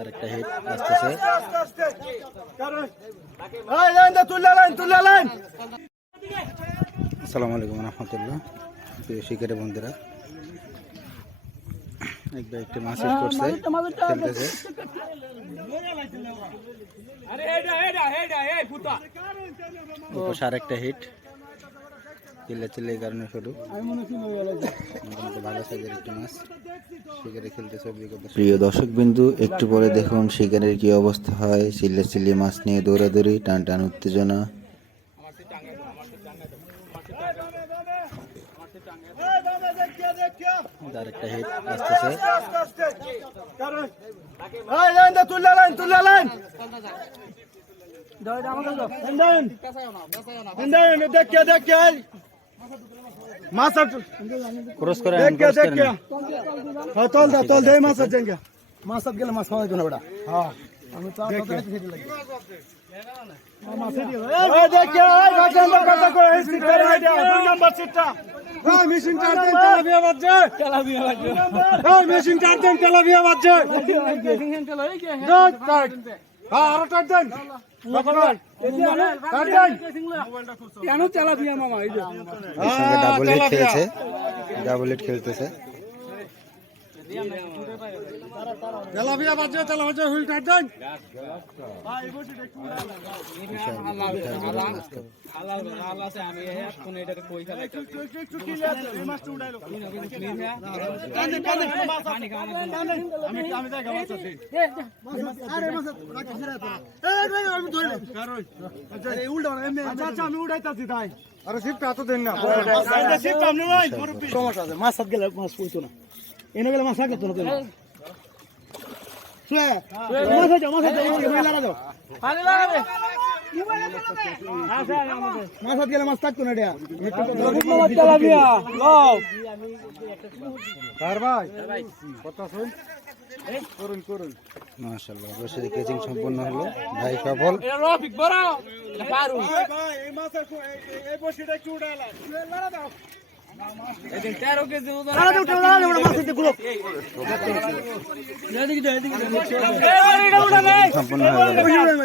আরেকটা হিট আসতেছে। আসসালামু আলাইকুম রহমতুল্লাহ। প্রিয় শিকারী বন্ধুরা, একটি মাছ হিট করছে, খেলতেছে। আরেকটা হিট চিল্লে এই কারণে শুরু। ভালো সাইজের একটি মাছ শিকারে খেলতেছে। প্রিয় দর্শক বিন্দু, একটু পরে দেখুন শিকারের কি অবস্থা হয়। চিল্লে মাছ নিয়ে দৌড়াদৌড়ি, টান টান উত্তেজনা। আরেকটা হিট আসতেছে। ক্রস করে তল দে মাছ গেলে মাছ খাওয়াই তো না বেটা। হ্যাঁ আমি তো মেশিন তেলাপিয়া বাজছে। ডাবল হিট খেলতেছে। তেলাপিয়া বাজছে, তেলাপিয়া হুইল টাইট দেন। আমি উঠাইতাছি তাই। আরে শিফট এত দেন না, সমস্যা আছে। মাছ সাত গেলে মাছ পড়তো না, এনে গেলে মাছ থাকতো না। মাছ হাত গেলে মাছ থাকতো না। মাশাআল্লাহ, অবশ্যই কেচিং সম্পূর্ণ হলো। ভাই সফল। সম্পূর্ণ হয়ে গেল।